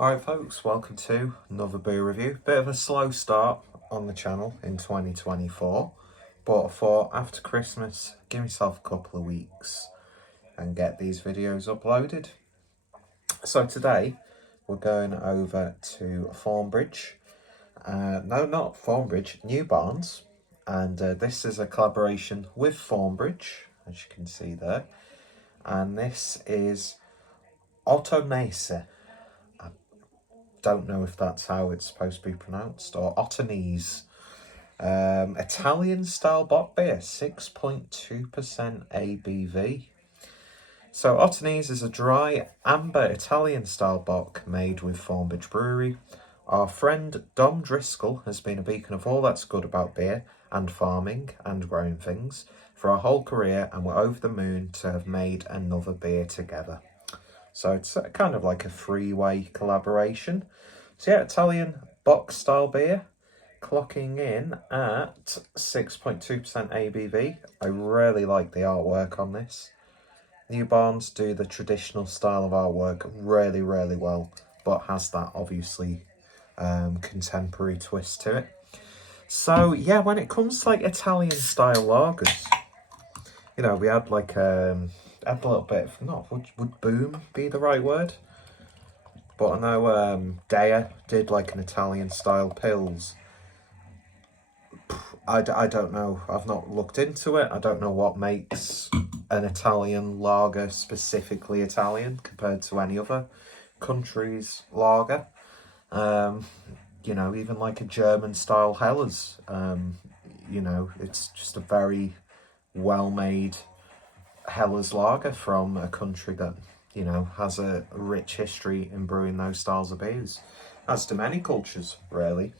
Alright folks, welcome to another beer review. Bit of a slow start on the channel in 2024, but I thought after Christmas, give myself a couple of weeks and get these videos uploaded. So today, we're going over to Thornbridge. No, not Thornbridge, Newbarns. And this is a collaboration with Thornbridge, as you can see there. And this is Ottonese. Don't know if that's how it's supposed to be pronounced, or Ottonese. Italian style bock beer, 6.2% ABV. So Ottonese is a dry amber Italian style bock made with Thornbridge Brewery. Our friend Dom Driscoll has been a beacon of all that's good about beer and farming and growing things for our whole career, and we're over the moon to have made another beer together. So it's kind of like a three-way collaboration. So yeah, Italian box style beer, clocking in at 6.2% ABV. I really like the artwork on this. Newbarns do the traditional style of artwork really, really well, but has that obviously contemporary twist to it. So yeah, when it comes to like Italian style lagers, you know, we had like had a little bit of, would boom be the right word? But I know Dea did like an Italian style pills. I don't know, I've not looked into it. I don't know what makes an Italian lager specifically Italian compared to any other country's lager. You know, even like a German style Helles, you know, it's just a very well made Helles lager from a country that, you know, has a rich history in brewing those styles of beers, as do many cultures, really.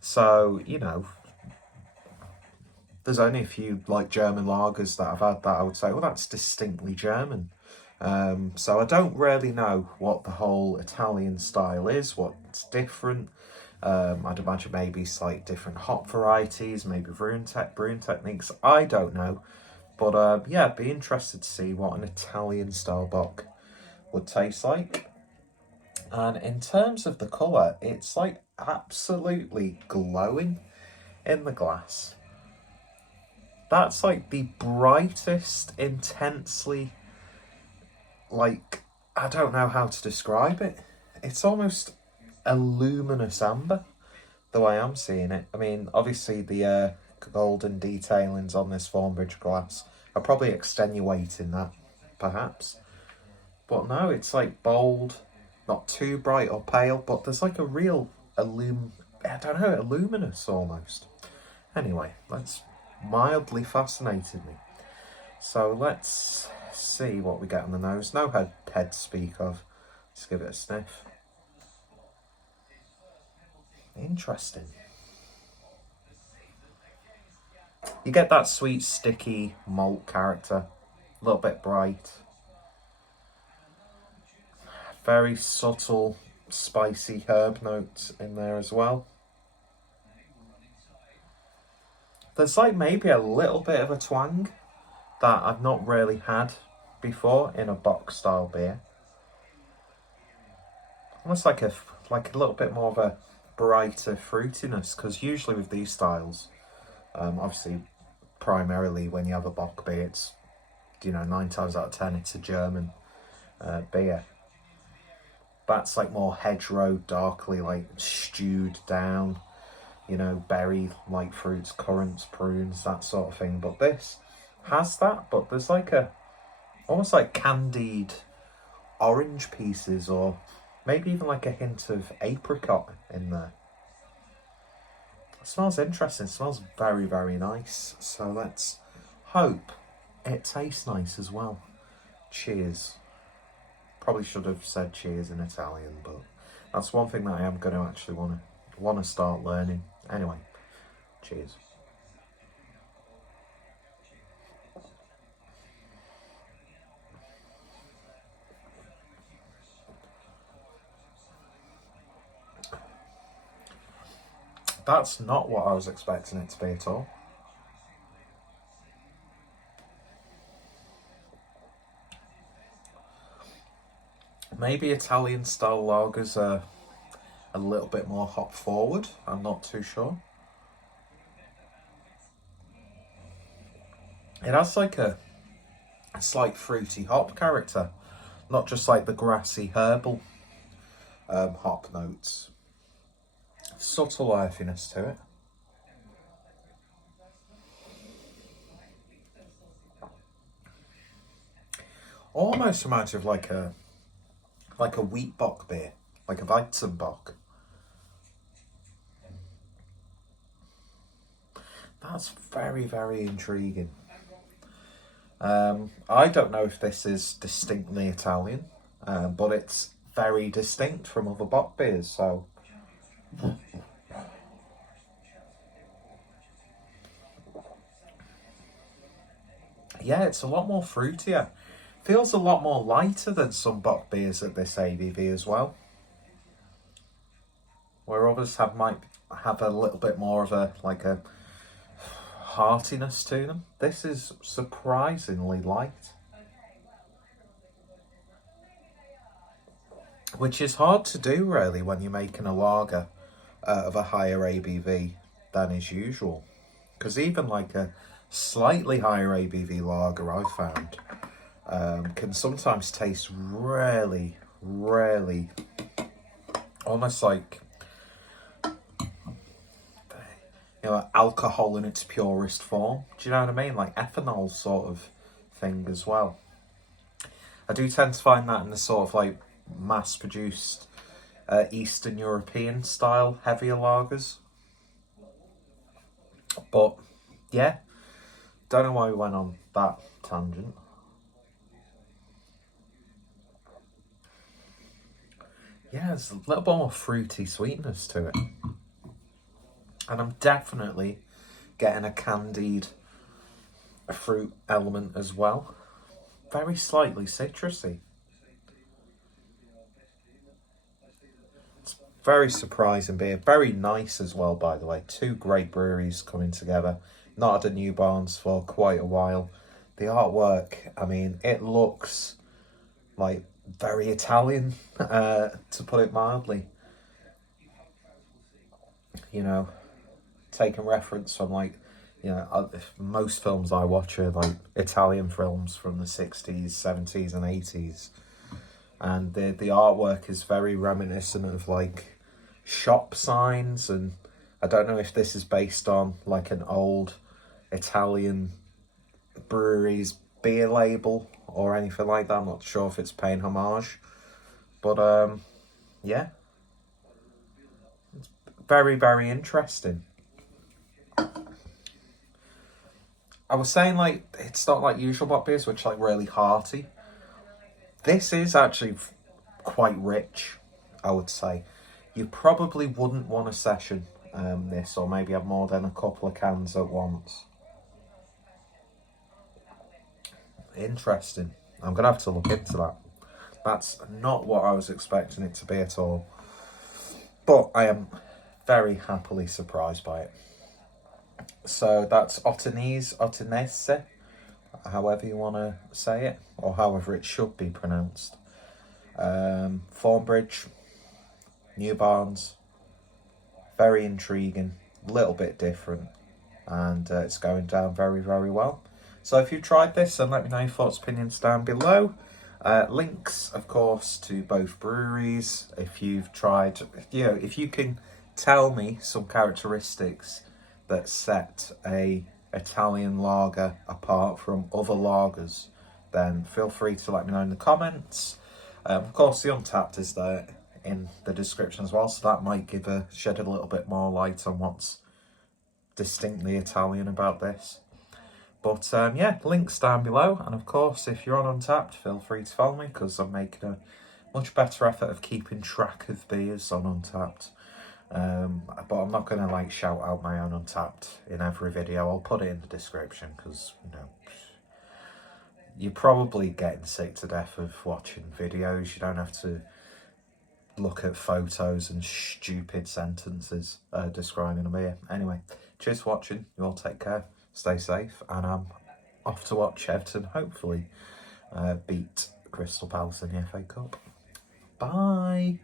So, you know, there's only a few like German lagers that I've had that I would say, well, that's distinctly German. So I don't really know what the whole Italian style is, what's different. I'd imagine maybe slight different hop varieties, maybe brewing techniques, I don't know. But yeah, I'd be interested to see what an Italian style bock would taste like. And in terms of the colour, it's like absolutely glowing in the glass. That's like the brightest, intensely, like, I don't know how to describe it. It's almost a luminous amber, the way I'm seeing it. I mean, obviously the golden detailings on this Thornbridge glass are probably extenuating that, perhaps. But no, it's like bold, not too bright or pale, but there's like a real luminous almost. Anyway, that's mildly fascinated me. So let's see what we get on the nose. No head to speak of. Let's give it a sniff. Interesting. You get that sweet, sticky malt character. A little bit bright. Very subtle, spicy herb notes in there as well. There's like maybe a little bit of a twang that I've not really had before in a box style beer. Almost like a little bit more of a brighter fruitiness, because usually with these styles, obviously primarily when you have a bock beer, it's, you know, 9 times out of 10 it's a German beer. That's like more hedgerow, darkly like stewed down, you know, berry like fruits, currants, prunes, that sort of thing. But this has that, but there's like a almost like candied orange pieces, or maybe even like a hint of apricot in there. It smells interesting. It smells very, very nice. So let's hope it tastes nice as well. Cheers. Probably should have said cheers in Italian, but that's one thing that I am going to actually want to start learning. Anyway, cheers. That's not what I was expecting it to be at all. Maybe Italian style lagers are a little bit more hop forward. I'm not too sure. It has like a slight fruity hop character, not just like the grassy herbal hop notes. Subtle earthiness to it. Almost reminds you of like a wheat bock beer, like a Weizenbock. That's very, very intriguing. I don't know if this is distinctly Italian, but it's very distinct from other bock beers, so... Yeah, it's a lot more fruitier. Feels a lot more lighter than some bock beers at this ABV as well. Where others might have a little bit more of a heartiness to them. This is surprisingly light. Which is hard to do really when you're making a lager of a higher ABV than is usual. Because even like a slightly higher ABV lager I've found can sometimes taste really, really almost like, you know, alcohol in its purest form. Do you know what I mean? Like ethanol sort of thing as well. I do tend to find that in the sort of like mass-produced Eastern European style heavier lagers. But yeah, don't know why we went on that tangent. Yeah, there's a little bit more fruity sweetness to it. And I'm definitely getting a candied fruit element as well. Very slightly citrusy. It's very surprising beer. Very nice as well, by the way. Two great breweries coming together. Not at the Newbarns for quite a while. The artwork, I mean, it looks like very Italian, to put it mildly. You know, taking reference from like, you know, most films I watch are like Italian films from the 60s, 70s and 80s. And the artwork is very reminiscent of like shop signs, and I don't know if this is based on like an old Italian brewery's beer label or anything like that. I'm not sure if it's paying homage, but yeah, it's very, very interesting. I was saying like it's not like usual bock beers, which are like really hearty. This is actually quite rich, I would say. You probably wouldn't want to session this, or maybe have more than a couple of cans at once. Interesting. I'm going to have to look into that. That's not what I was expecting it to be at all. But I am very happily surprised by it. So that's Ottonese, Ottonese, however you want to say it, or however it should be pronounced. Thornbridge, Newbarns, very intriguing, little bit different, and it's going down very, very well. So if you've tried this, then let me know your thoughts, opinions down below. Links, of course, to both breweries. If you've tried, you know, if you can tell me some characteristics that set a Italian lager apart from other lagers, then feel free to let me know in the comments. Of course, the Untappd is there in the description as well, so that might shed a little bit more light on what's distinctly Italian about this. But yeah, links down below, and of course, if you're on Untappd, feel free to follow me, because I'm making a much better effort of keeping track of beers on Untappd. But I'm not going to like shout out my own Untappd in every video. I'll put it in the description, because, you know, you're probably getting sick to death of watching videos. You don't have to look at photos and stupid sentences describing a beer. Anyway, cheers for watching. You all take care, stay safe, and I'm off to watch Everton hopefully beat Crystal Palace in the FA Cup. Bye.